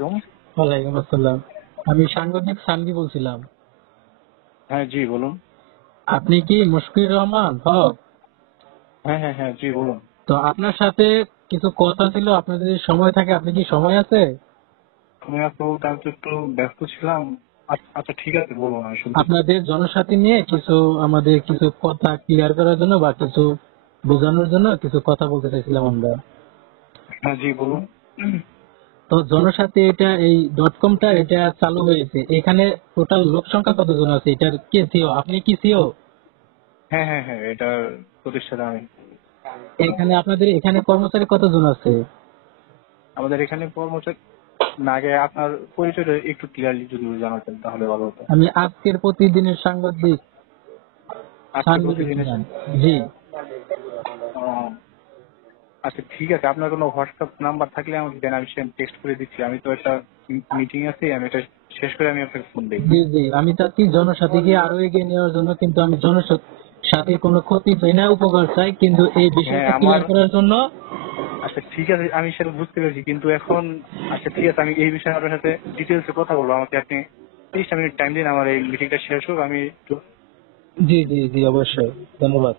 আলাইকুম। ওয়ালাইকুম আসসালাম। আমি সাংবাদিক সানভি বলছিলাম। হ্যাঁ, জি বলুন। আপনি কি মুশফিকুর রহমান হক? হ্যাঁ, হ্যাঁ, হ্যাঁ, জি বলুন। তো আপনার সাথে কিছু কথা ছিল, আপনার যদি সময় থাকে, আপনি কি সময় আছে? আমি বলতে আমি তো একটু ব্যস্ত ছিলাম। আচ্ছা ঠিক আছে, বলুন, আমি শুনতেছি। আপনাদের জনসাথী নিয়ে আমাদের কিছু কথা ক্লিয়ার করার জন্য বা কিছু বোঝানোর জন্য কিছু কথা বলতে চাইছিলাম আমরা। হ্যাঁ, জি বলুন। তো জনসাথী এই .com-টা এটা চালু হয়েছে, এখানে টোটাল লোক সংখ্যা কতজন আছে? এটার কে সিও? আপনি কি সিও? হ্যাঁ, হ্যাঁ, হ্যাঁ, এটার প্রতিষ্ঠাতা আমি। এখানে আপনাদের এখানে কর্মচারী কতজন আছে? আমাদের এখানে কর্মচারী না, আগে আপনার পরিচয়টা একটু ক্লিয়ারলি যদি জানাতেন তাহলে ভালো হতো। আমি আজকের প্রতিদিনের সাংবাদিক আজকে সানভি প্রতিদিনের বলছিলাম। জি। আহ, আচ্ছা ঠিক আছে, আপনার কোনো হোয়াটসঅ্যাপ নাম্বার থাকলে আমাকে দেন, আমি টেক্সট করে দিচ্ছি। আমি তো একটা মিটিং আছে, আমি এটা শেষ করে আমি আপনাকে ফোন দিই। জি জি, আমি চাচ্ছি জনসাথীকে আরো এগিয়ে নেওয়ার জন্য, কিন্তু আমি জনসাথীর কোনো ক্ষতি চাই না, উপকার চাই, কিন্তু এই হ্যাঁ বিষয়টা আমার, ক্লিয়ার করার জন্য। আচ্ছা ঠিক আছে, আমি সেটা বুঝতে পেরেছি, কিন্তু এখন আচ্ছা ঠিক আছে, আমি এই বিষয়ে আপনার সাথে ডিটেলসে কথা বলবো। আমাকে আপনি 30টা মিনিট টাইম দিন, আমার এই মিটিংটা শেষ হোক। আমি একটু জি জি জি, অবশ্যই। ধন্যবাদ।